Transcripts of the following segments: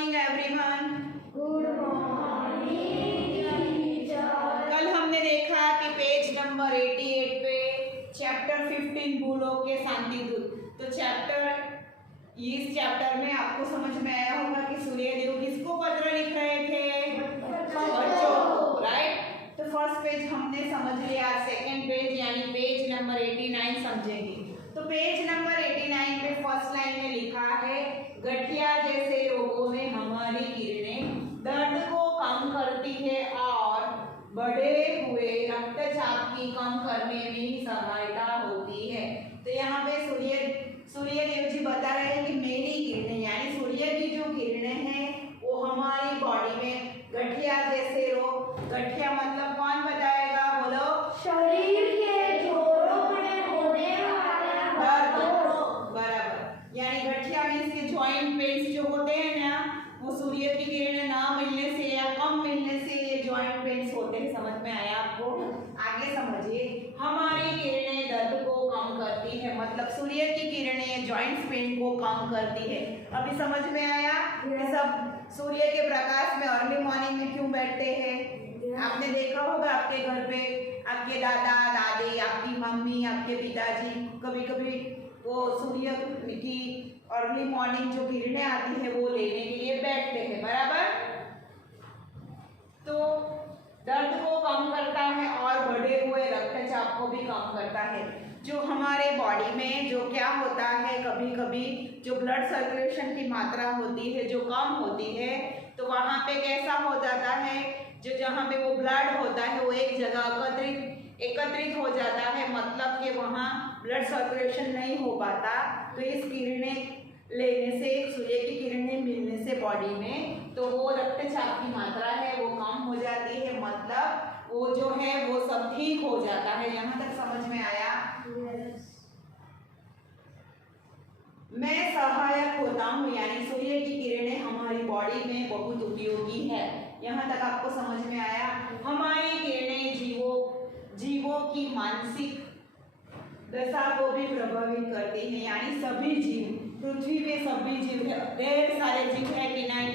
Morning everyone. Good morning teacher. कल हमने देखा कि पेज नंबर 88 पे चैप्टर 15 भूलों के शांतिदूत। तो इस चैप्टर में आपको समझ में आया होगा कि सूर्यदेव किसको पत्र लिख रहे थे? बच्चों को, राइट। तो फर्स्ट पेज हमने समझ लिया, सेकंड पेज यानी पेज नंबर 89 समझेंगे। तो पेज नंबर 89 पे फर्स्ट लाइन में लिखा है, गठिया जैसे रोगों में हमारी किरणें दर्द को कम करती है और बढ़े हुए रक्तचाप की कम करने में ही सहायता होती है। तो यहाँ पे सूर्यदेव जी बता रहे हैं कि मेरी किरणें यानी सूर्य की जो किरणें हैं वो हमारी बॉडी में गठिया जैसे रोग, गठिया मतलब कौन बताएगा, बोलो? शरीर के जोड़ों में होने वाला दर्द, बराबर। यानी गठिया मीन्स के जॉइंट पेन्स जो होते हैं ना, वो सूर्य की किरणें ना मिलने से या कम मिलने से ये जॉइंट पेन्स होते हैं। समझ में आया आपको? आगे समझिए, हमारी किरणें दर्द को कम करती है, मतलब सूर्य की किरणें जॉइंट पेन को कम करती है। अभी समझ में आया कि सब सूर्य के प्रकाश में अर्ली मॉर्निंग में क्यों बैठते हैं? आपने देखा होगा आपके घर पे आपके दादा दादी, आपकी मम्मी, आपके पिताजी कभी कभी वो सूर्य की अर्ली मॉर्निंग जो किरणें आती है वो लेने के लिए बैठते हैं, बराबर। तो दर्द को कम करता है और बढ़े हुए रक्तचाप को भी कम करता है। जो हमारे बॉडी में जो क्या होता है, कभी कभी जो ब्लड सर्कुलेशन की मात्रा होती है जो कम होती है, तो वहाँ पे कैसा हो जाता है, जो जहाँ पे वो ब्लड होता है वो एक जगह एकत्रित हो जाता है, मतलब कि वहाँ ब्लड सर्कुलेशन नहीं हो पाता। तो इस किरणें लेने से, सूर्य की किरणें मिलने से बॉडी में, तो वो रक्तचाप की मात्रा है वो कम हो जाती है, मतलब वो जो है वो सब ठीक हो जाता है। यहाँ तक समझ में आया? मैं सहायक होता हूँ यानी सूर्य की किरणें हमारी बॉडी में बहुत उपयोगी है। यहाँ तक आपको समझ में आया? हमारी किरणें जीवों की मानसिक दशा को भी प्रभावित करती है, यानी सभी जीव, पृथ्वी पे सभी जीव है, ढेर सारे जीव है कि नहीं?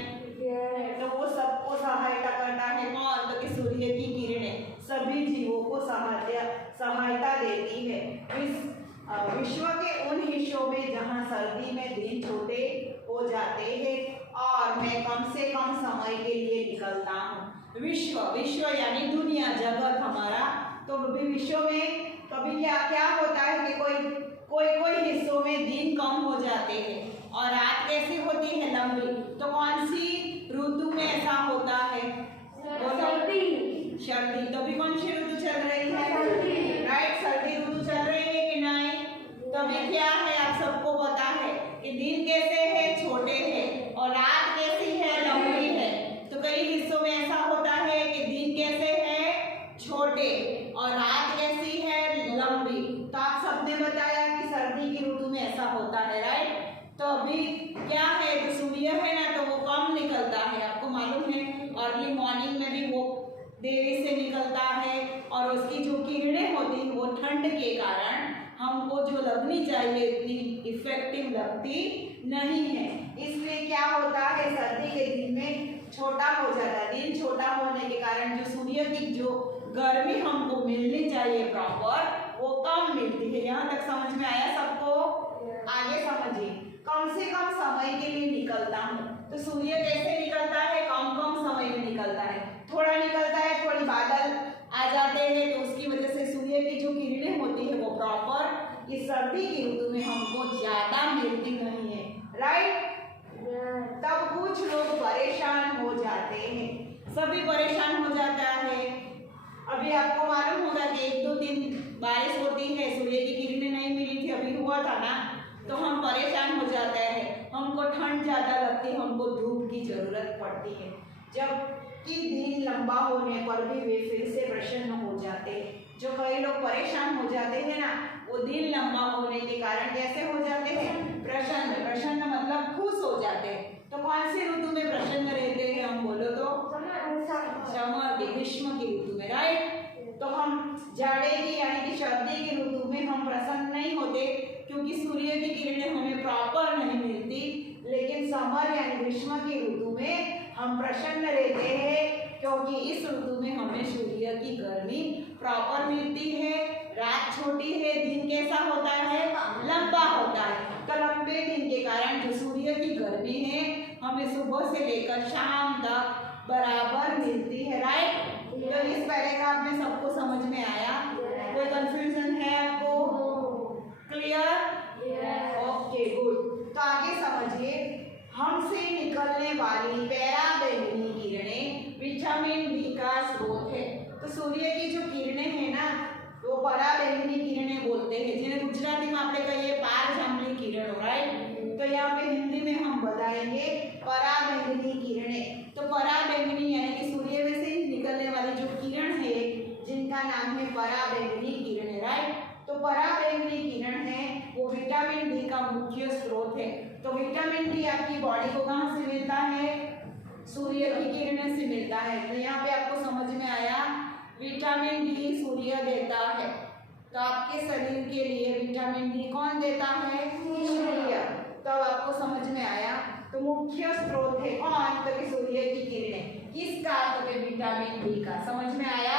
तो वो सबको सहायता करता है कौन? तो कि सूर्य की किरणें सभी जीवों को सहायता देती है। विश्व के उन हिस्सों में जहाँ सर्दी में दिन छोटे हो जाते हैं और मैं कम से कम समय के लिए निकलता हूँ। विश्व यानी दुनिया, जगत हमारा। तो विश्व में कभी क्या होता है कि कोई हिस्सों में दिन कम हो जाते हैं और रात कैसी होती है, लंबी। तो कौन सी ऋतु में ऐसा होता है? सर्दी। तो भी कौन सी ऋतु चल रही है? राइट, सर्दी ऋतु चल रही है कि नहीं? तो अभी क्या है, आप सबको पता है कि दिन कैसे है, छोटे हैं, और रात कैसी है, लंबी है। तो कई हिस्सों में ऐसा होता है कि दिन कैसे है, छोटे, और रात कैसी है, लंबी। तो आप सबने बताया कि सर्दी की ऋतु में ऐसा होता है, राइट। तो अभी क्या है, तो सूर्य है ना, तो वो कम निकलता है, आपको मालूम है। अर्ली मॉर्निंग में भी वो देरी से निकलता है और उसकी जो किरणें होती हैं वो ठंड के कारण हमको जो लगनी चाहिए इतनी इफेक्टिव लगती नहीं है। इसलिए क्या होता है, सर्दी के दिन में छोटा हो जाता है। दिन छोटा होने के कारण जो सूर्य की जो गर्मी हमको मिलनी चाहिए प्रॉपर, वो कम मिलती है। यहाँ तक समझ में आया सबको? आगे समझिए, कम से कम समय के लिए निकलता हूँ। तो सूर्य कैसे निकलता है? कम समय में निकलता है, थोड़ा निकलता है, थोड़ी बादल आ जाते हैं, तो उसकी वजह से सूर्य की जो किरणें होती है वो प्रॉपर इस सर्दी की ऋतु में हमको ज्यादा मिलती नहीं है, राइट। तब कुछ लोग परेशान हो जाते हैं, सभी परेशान हो जाता है। अभी आपको मालूम होगा कि 1-2 दिन बारिश होती है, सूर्य की किरणें नहीं मिली थी, अभी हुआ था ना, तो हम परेशान हो जाते हैं, हमको ठंड ज़्यादा लगती है, हमको धूप की ज़रूरत पड़ती है। जबकि दिन लंबा होने पर भी वे फिर से प्रसन्न हो जाते हैं। जो कई लोग परेशान हो जाते हैं ना, वो दिन लंबा होने के कारण कैसे हो जाते हैं? प्रसन्न मतलब खुश हो जाते हैं। तो कौन सी ऋतु में प्रसन्न रहते हैं हम, बोलो तो? समर की, ग्रीष्म की ऋतु में, राइट। तो हम जाड़े की यानी कि सर्दी की ऋतु में हम प्रसन्न नहीं होते क्योंकि सूर्य की किरणें हमें प्रॉपर नहीं मिलती। लेकिन समर यानी ग्रीष्म की ऋतु में हम प्रसन्न रहते हैं क्योंकि इस ऋतु में हमें सूर्य की गर्मी प्रॉपर मिलती है। रात छोटी है, दिन कैसा होता है, लंबा होता है। तो लंबे दिन के कारण जो सूर्य की गर्मी है हमें सुबह से लेकर शाम तक बराबर मिलती है। राइट। तो इस पैराग्राफ में सबको समझ में आया? कोई कंफ्यूजन है आपको? क्लियर? Okay, good. तो आगे समझिए, हमसे निकलने वाली पराबैंगनी किरणें विटामिन डी का स्रोत है। तो सूर्य की जो किरणें हैं ना, वो पराबैंगनी किरणें बोलते हैं, जिन्हें गुजराती में आपने कहिए पारजांबली किरणों। राइट। तो यहाँ पे हिंदी में हम बताएंगे पराबैंगनी किरणें। तो पराबैंगनी यानी कि सूर्य में से निकलने वाली जो किरण है जिनका नाम है पराबैंगनी किरणें। राइट। तो पराबैंगनी किरण है वो विटामिन डी का मुख्य स्रोत है। तो विटामिन डी आपकी बॉडी को कहाँ से मिलता है? सूर्य की किरणों से मिलता है। तो यहाँ पे आपको समझ में आया, विटामिन डी सूर्य देता है। तो आपके शरीर के लिए विटामिन डी कौन देता है? सूर्य। तो अब आपको समझ में आया। तो मुख्य स्रोत है कौन? तो कि सूर्य की किरणें। किसका? तो कि विटामिन डी का। समझ में आया?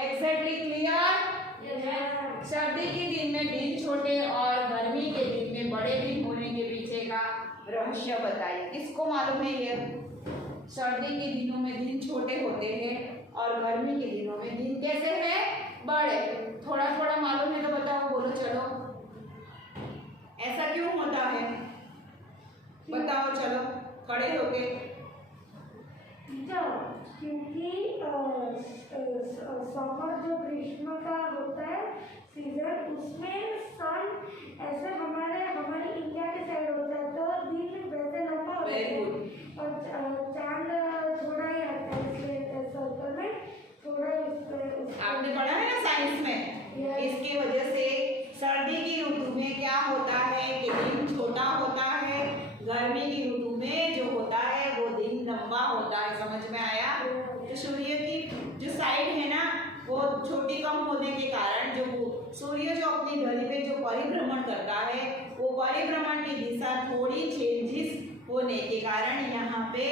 Exactly clear? सर्दी के दिन में दिन छोटे और गर्मी के दिन में बड़े दिन होने के पीछे का रहस्य बताइए। किसको मालूम है ये? सर्दी के दिनों में दिन छोटे होते हैं और गर्मी के दिनों में दिन कैसे हैं? बड़े। थोड़ा थोड़ा मालूम है तो बताओ, बोलो चलो। ऐसा क्यों होता है? बताओ चलो, खड़े होके। क्योंकि समर जो ग्रीष्म का होता है सीजन, उसमें सन ऐसे हमारे इंडिया के साइड होता है तो दिन वैसे लंबा होता है और चांद थोड़ा ही आता है, इसलिए सर्कल में थोड़ा आपने पढ़ा है ना साइंस में। इसकी वजह से सर्दी की ऋतु में क्या होता है कि दिन छोटा होता है, गर्मी की ऋतु में जो होता है वो दिन लंबा होता है। समझ में आया? तो सूर्य की जो साइड है ना वो छोटी कम होने के कारण जो सूर्य जो अपनी धरी पे जो परिभ्रमण करता है वो परिभ्रमण की दिशा थोड़ी चेंजेस होने के कारण यहाँ पे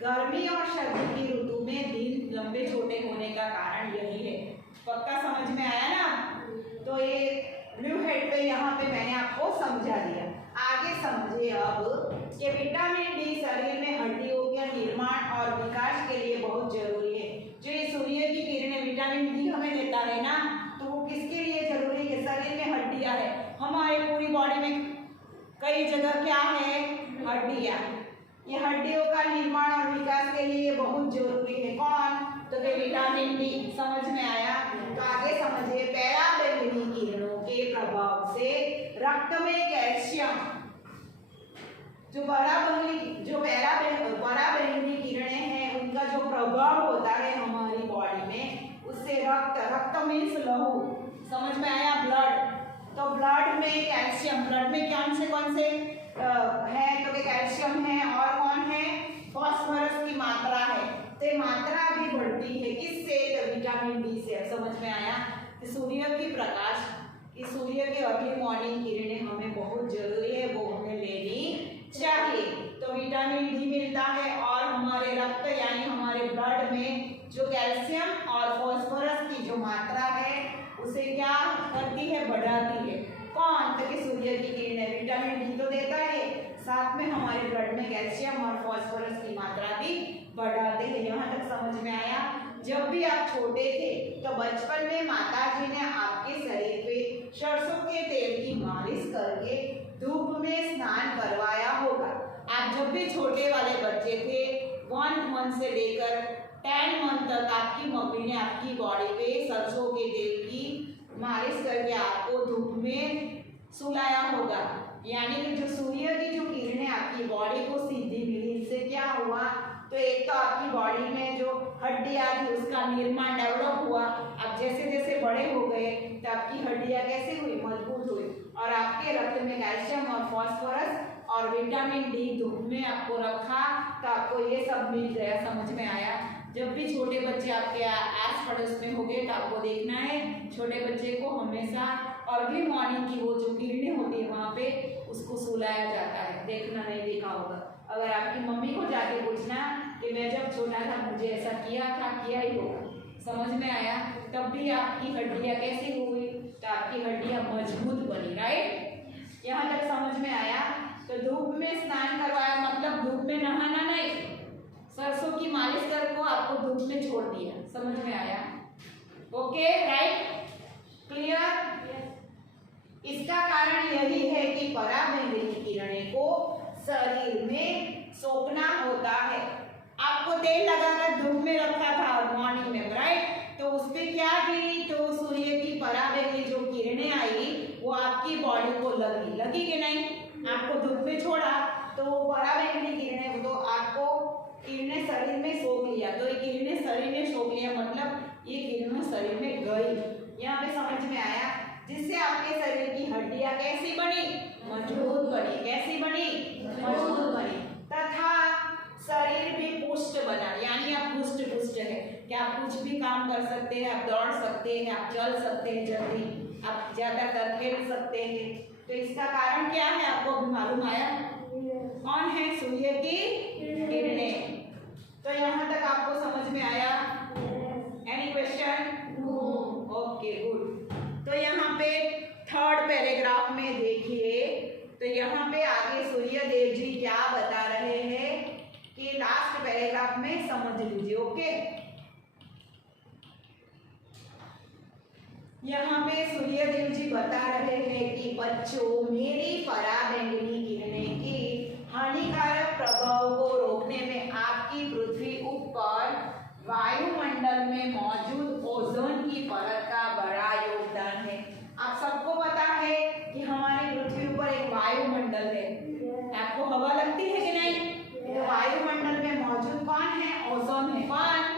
गर्मी और सर्दी की ऋतु में दिन लंबे छोटे होने का कारण यही है। पक्का समझ में आया ना? तो ये ब्लू हेड पे यहाँ पे मैंने आपको समझा दिया। आगे समझिए अब कि विटामिन डी शरीर में हड्डियों के निर्माण और विकास के लिए बहुत जरूरी है। जो ये सूर्य की किरणें विटामिन डी हमें देता है ना, तो वो किसके लिए जरूरी है? शरीर में हड्डियां है, हमारे पूरी बॉडी में कई जगह क्या है? हड्डियां। ये हड्डियों का निर्माण और विकास के लिए बहुत जरूरी है। कौन? तो कि विटामिन डी। समझ में आया? तो आगे समझिए, पराबैंगनी किरणों के प्रभाव से रक्त में कैल्शियम, जो पराबैंगनी किरणें हैं उनका जो प्रभाव होता है हमारी बॉडी में, उससे रक्त मीन्स लहू। समझ में आया? ब्लड। तो ब्लड में कैल्शियम, ब्लड में कौन से है? तो कि कैल्शियम है और कौन है? फॉस्फोरस की मात्रा है। तो मात्रा भी बढ़ती है किससे? तो विटामिन डी से। समझ में आया? कि सूर्य की प्रकाश, इस सूर्य के अर्ली मॉर्निंग किरणें हमें बहुत जरूरी है, वो हमें लेनी चाहिए। तो विटामिन डी मिलता है और हमारे रक्त यानी हमारे ब्लड में जो कैल्शियम और फॉस्फोरस की जो मात्रा है उसे क्या करती है? बढ़ाती है। कौन? तो कि सूर्य की किरणें। विटामिन डी तो देता है, साथ में हमारे ब्लड में कैल्शियम और फॉस्फोरस की मात्रा भी बढ़ाते हैं। यहाँ तक समझ में आया? जब भी आप छोटे थे तो बचपन में माताजी ने आपके शरीर पे सरसों के तेल की मालिश करके धूप में स्नान करवाया होगा। आप जब भी छोटे वाले बच्चे थे 1 मंथ से लेकर 10 मंथ तक आपकी मम्मी ने आपकी बॉडी पे सरसों के तेल की मालिश करके आपको धूप में सुलाया होगा। यानी कि जो सूर्य की जो किरणें आपकी बॉडी को सीधी मिली, इससे क्या हुआ? तो एक तो आपकी बॉडी में जो हड्डियां थी उसका निर्माण डेवलप हुआ। अब जैसे जैसे बड़े हो गए तो आपकी हड्डियां कैसे हुई? मजबूत हुई। और आपके रक्त में कैल्शियम और फॉस्फोरस और विटामिन डी धूप में आपको रखा तो आपको ये सब मिल गया। समझ में आया? जब भी छोटे बच्चे आपके आस पड़ोस में हो गए तो आपको देखना है छोटे बच्चे को हमेशा अर्ली मॉर्निंग की वो जो किरणें होती है वहाँ पे उसको सुलाया जाता है। देखना नहीं देखा होगा, अगर आपकी मम्मी को जाके पूछना कि मैं जब छोटा था मुझे ऐसा किया था, किया ही होगा, समझ में आया। तब भी आपकी हड्डियाँ कैसी हुई, तो आपकी हड्डियाँ मजबूत बनी, राइट। यहाँ तक समझ में आया। तो धूप में स्नान करवाया मतलब धूप में नहाना नहीं, सरसों की मालिश करके आपको धूप में छोड़ दिया, समझ में आया। Okay, right, clear. इसका कारण यही है कि पराबैंगनी किरणें को शरीर में सोखना होता है। आपको तेल लगाकर धूप में रखा था मॉर्निंग में, राइट, तो उस पर क्या गिरी, तो सूर्य की पराबैंगनी जो किरणें आई वो आपकी बॉडी को लगी कि नहीं। आपको धूप में छोड़ा तो वो पराबैंगनी किरणें तो आपको किरणें शरीर में सोख लिया, तो ये किरणें शरीर में सोख लिया मतलब ये किरणें शरीर में गई। यहाँ पे समझ में आया, जिससे आपके शरीर की हड्डियां कैसी बनी, मजबूत बनी। कैसी बनी, मजबूत बनी, तथा शरीर भी पुष्ट बना, यानी आप पुष्ट है कि आप कुछ भी काम कर सकते हैं, आप दौड़ सकते हैं, आप चल सकते हैं, जल्दी आप ज्यादातर खेल सकते हैं। तो इसका कारण क्या है आपको अभी मालूम आया, कौन है, सूर्य की किरणें। तो यहाँ तक आपको समझ में आया। Any question? Okay, good. तो यहाँ पे थर्ड पैराग्राफ में देखिए, तो यहाँ पे आगे सूर्य देव जी क्या बता रहे हैं कि लास्ट पैराग्राफ में समझ लीजिए। ओके, यहाँ पे सूर्य देव जी बता रहे हैं कि बच्चों, मेरी पराबैंगनी किरणें की हानिकारक प्रभाव को रोकने में आपकी पृथ्वी ऊपर वायुमंडल में मौजूद ओजोन की परत का बड़ा योगदान है। आप सबको पता है कि हमारी पृथ्वी ऊपर एक वायुमंडल है, आपको हवा लगती है कि नहीं। तो वायुमंडल में मौजूद कौन है, ओजोन है। कौन,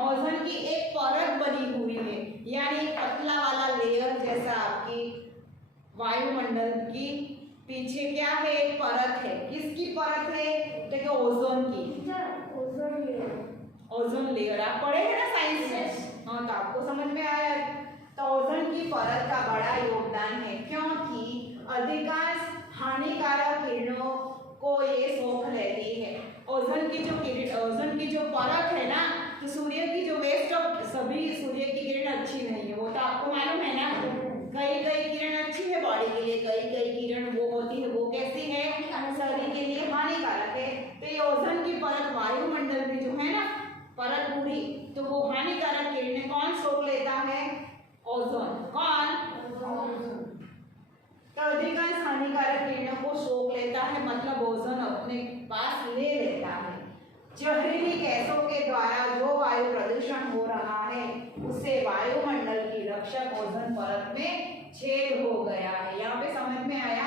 ओजोन की एक परत बनी हुई है, यानी पतला वाला लेयर जैसा आपकी वायुमंडल की पीछे क्या है, एक परत है। किसकी परत है, देखिए ओजोन की। ओजोन लेयर आप पढ़े हैं ना साइंस में, हाँ, तो आपको समझ में आया। तो ओजोन की परत का बड़ा योगदान है, क्योंकि अधिकांश हानिकारक किरणों को ये सोख लेती है। ओजोन की जो परत है ना, तो सूर्य की जो वेस्ट ऑफ सभी सूर्य की किरण अच्छी नहीं है, वो तो आपको मालूम है ना। कई किरण अच्छी है बॉडी के लिए, कई किरण वो होती है, वो कैसी है, शरीर के लिए हानिकारक है। तो ये ओजोन की परत वायुमंडल में जो है ना परत पूरी, तो वो हानिकारक किरणें कौन सोख लेता है, ओजोन। कौन, तो अधिकांश हानिकारक किरणों को सोख लेता है, मतलब ओजोन अपने पास ले लेता है। जहरीली गैसों के द्वारा जो वायु प्रदूषण हो रहा है उससे वायुमंडल की रक्षक ओजोन परत में छेद हो गया है। यहाँ पे समझ में आया,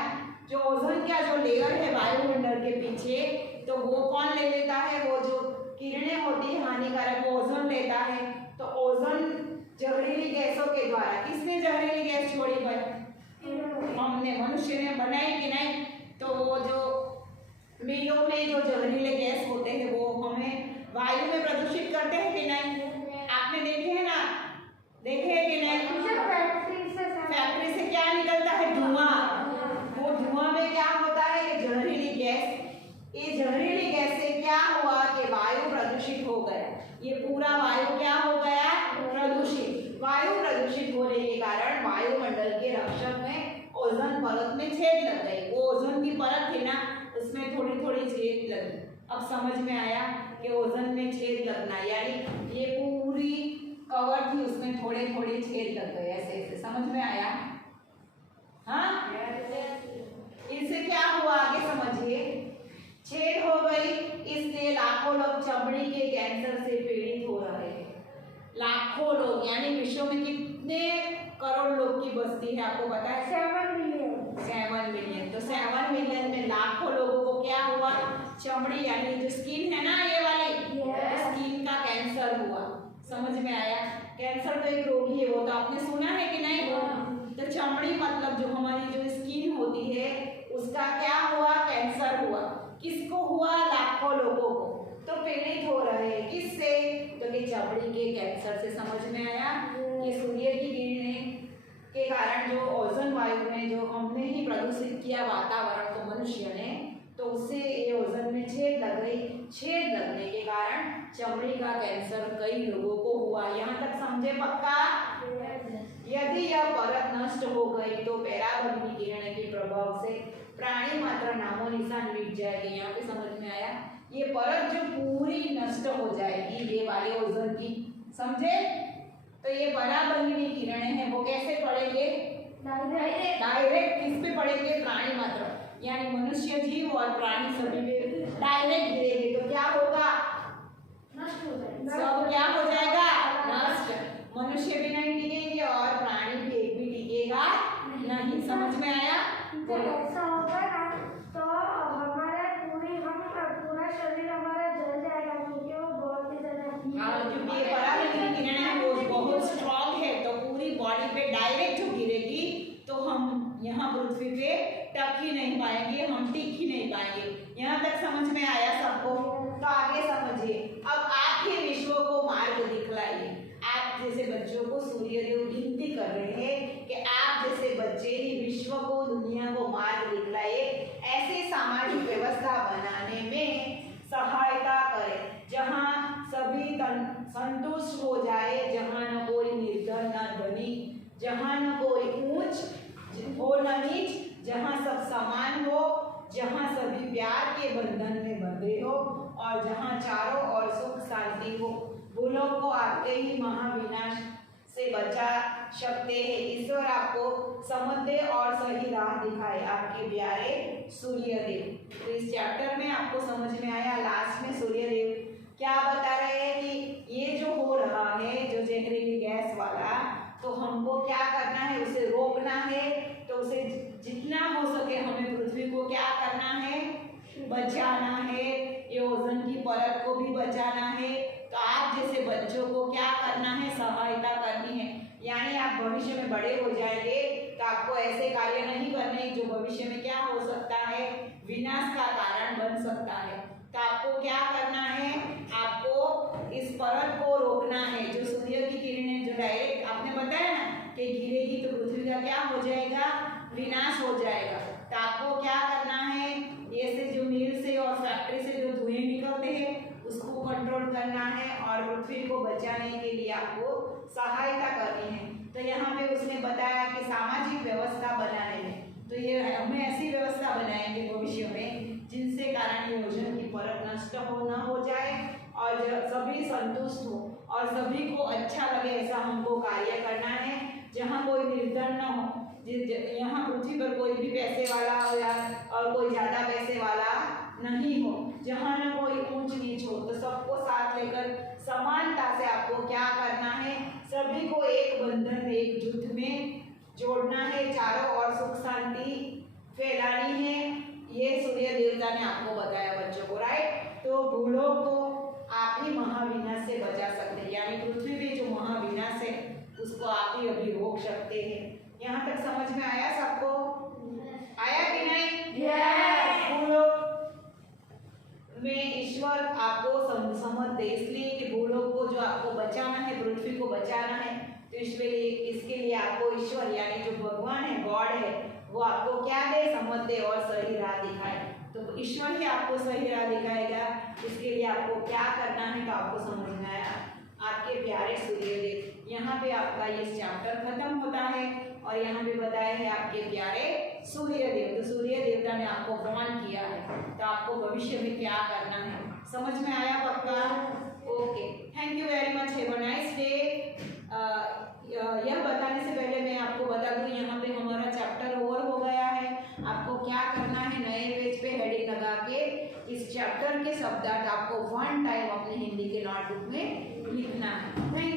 जो ओजोन का जो लेयर है वायुमंडल के पीछे, तो वो कौन ले लेता है, वो जो किरणें होती है हानिकारक वो ओजोन लेता है। तो ओजोन जहरीली गैसों के द्वारा, किसने जहरीली गैस छोड़ी भाई, हमने, मनुष्य ने बनाई कि नहीं। तो वो जो मीलों में जो जहरीले गैस होते हैं वो हमें वायु में प्रदूषित करते हैं कि नहीं। आपने देखे हैं ना, देखे हैं कि नहीं। फैक्ट्री से क्या निकलता है, धुआं। वो धुआं में क्या होता है कि जहरीली गैस, ये जहरीली गैस से क्या हुआ कि वायु प्रदूषित हो गया। ये पूरा वायु क्या हो गया, प्रदूषित। वायु प्रदूषित होने के कारण वायुमंडल के रक्षक में ओजोन परत में छेद लग गई। वो ओजोन की परत थी ना, उसमें थोड़ी थोड़ी छेद लगी। अब समझ में आया कि ओजोन में छेद लगना, यानी ये पूरी कवर थी, उसमें थोड़े थोड़े छेद लग गए, ऐसे ऐसे, समझ में आया। हाँ, इससे क्या हुआ आगे समझिए, छेद हो गई, इसलिए लाखों लोग चमड़ी के कैंसर से पीड़ित हो रहे हैं। लाखों लोग, यानी विश्व में कितने करोड़ लोग की बस्ती है आपको पता है, 7 मिलियन। 7 मिलियन। तो 7 मिलियन में लाखों लोगों को क्या हुआ, चमड़ी यानी जो स्किन है ना ये वाली, स्किन का कैंसर हुआ। समझ में आया, कैंसर तो एक रोगी है, वो तो आपने सुना है कि नहीं। तो चमड़ी मतलब जो हमारी जो स्किन होती है उसका क्या हुआ, कैंसर हुआ। किसको हुआ, लाखों लोगों को। तो पीड़ित हो रहे हैं किससे, तो कि चमड़ी के कैंसर से। समझ में आया कि सूर्य की किरणें के कारण जो ओजोन वायु में जो हमने ही प्रदूषित किया वातावरण को मनुष्य ने, तो उससे ये ओजोन में छेद लग गई। छेद लगने के कारण चमड़ी का कैंसर कई लोगों को हुआ। यहाँ तक समझे पक्का? यदि यह परत नष्ट हो गई तो पराबैंगनी किरण के प्रभाव से प्राणी मात्र नामो निशान मिट जाएगी। यहाँ पे समझ में आया? ये परत जो पूरी नष्ट हो जाएगी ये वाले ओजोन की, समझे? तो ये पराबैंगनी किरणें हैं वो कैसे पड़ेंगे? डायरेक्ट किस पे पड़ेंगे? प्राणी मात्र यानी मनुष्य जीव और प्राणी सभी पे डायरेक्ट गिरेंगे। तो क्या होगा? नष्ट हो जाएगा। सब क्या हो जाएगा? नष्ट। मनुष्य भी नहीं टिकेंगे और प्राणी भी एक भी टिकेगा नहीं। समझ में आया? ऐसा होगा ना तो हमारा पूरा शरीर हमारा जल जाएगा, क्योंकि वो बहुत ही ज्यादा, क्योंकि ये पराबैंगनी किरणें वो बहुत स्ट्रॉन्ग है, तो पूरी बॉडी पे डायरेक्ट जो गिरेगी तो हम यहाँ पृथ्वी पे टक ही नहीं पाएंगे, हम टिक ही नहीं पाएंगे। यहाँ तक समझ में आया सबको? तो आगे समझिए। अब आप ही विश्व को मार्ग दिखलाइए। आप जैसे बच्चों को सूर्यदेव विनती कर रहे हैं कि आप जैसे बच्चे ही विश्व को, दुनिया को मार्ग दिखलाइए, ऐसे सामाजिक व्यवस्था बनाने में सहायता करें जहाँ सभी संतुष्ट हो जाए, जहाँ न कोई निर्धन न धनी, जहाँ न कोई ऊंच हो न नीच, जहाँ सब समान हो, जहाँ सभी प्यार के बंधन में बंधे हो और जहाँ चारों ओर सुख शांति हो। भूलों को आपके ही महाविनाश से बचा सकते हैं। ईश्वर आपको समझे और सही राह दिखाए, आपके प्यारे सूर्यदेव। तो इस चैप्टर में आपको समझ में आया, लास्ट में सूर्यदेव क्या बता रहे हैं कि ये जो हो रहा है, जो जहरीली गैस वाला, तो हमको क्या करना है? उसे रोकना है। तो उसे जितना हो सके हमें पृथ्वी को क्या करना है? बचाना है। ये ओजोन की परत को भी बचाना है। तो आप जैसे बच्चों को क्या करना है? सहायता करनी है। यानी आप भविष्य में बड़े हो जाएंगे तो आपको ऐसे कार्य नहीं करने जो भविष्य में क्या हो सकता है? विनाश का कारण बन सकता है। तो आपको क्या करना है? आपको इस परत को रोकना है। जो सूर्य की किरणें जो डायरेक्ट आपने बताया ना कि गिरेगी तो पृथ्वी का क्या हो जाएगा? विनाश हो जाएगा। तो आपको क्या करना है? ये से जो मिल से और फैक्ट्री से जो धुएं निकलते हैं उसको कंट्रोल करना है और पृथ्वी को बचाने के लिए आपको सहायता करनी है। तो यहाँ पे उसने बताया कि सामाजिक व्यवस्था बनाने में, तो ये हमें ऐसी व्यवस्था बनाएंगे भविष्य में जिनसे कारण ये ओजोन की परत नष्ट न हो जाए और सभी संतुष्ट हो और सभी को अच्छा लगे, ऐसा हमको कार्य करना है। जहाँ कोई निर्धन न हो, यहाँ पृथ्वी पर कोई भी पैसे वाला हो या और कोई ज़्यादा पैसे वाला नहीं हो, जहाँ न कोई ऊंच नीच हो, तो सबको साथ लेकर समानता से आपको क्या करना है? सभी को एक बंधन में, एक जुट में जोड़ना है, चारों ओर सुख शांति फैलानी है। ये सूर्य देवता ने आपको बताया बच्चों को, राइट? तो भूलों को आप ही महाविनाश से बचा सकते हैं, यानी पृथ्वी पे जो महाविनाश है उसको आप ही अभी रोक सकते हैं। यहाँ तक समझ में आया सबको? आया कि नहीं? भूलों में ईश्वर आपको समझ दे, इसलिए कि भूलों को जो आपको बचाना है, पृथ्वी को बचाना है, तो इसके लिए आपको ईश्वर यानी जो भगवान है, गॉड है, वो आपको क्या दे? समझ दे और सही राह दिखाए। तो ईश्वर ही आपको सही राह दिखाएगा। इसके लिए आपको क्या करना है? तो आपको समझ में आया, आपके प्यारे सूर्यदेव। यहाँ पे आपका ये चैप्टर खत्म होता है और यहाँ पे बताया है आपके प्यारे सूर्यदेव। तो सूर्य देवता ने आपको वार्न किया है, तो आपको भविष्य में क्या करना है। समझ में आया पक्का? Okay, thank you very much, have a nice day. यह बताने से पहले मैं आपको बता दूं, यहाँ पे हमारा चैप्टर ओवर हो गया है। आपको क्या करना है? नए पेज पे हेडिंग लगा के इस चैप्टर के शब्दार्थ आपको 1 टाइम अपने हिंदी के नोटबुक में लिखना है। थैंक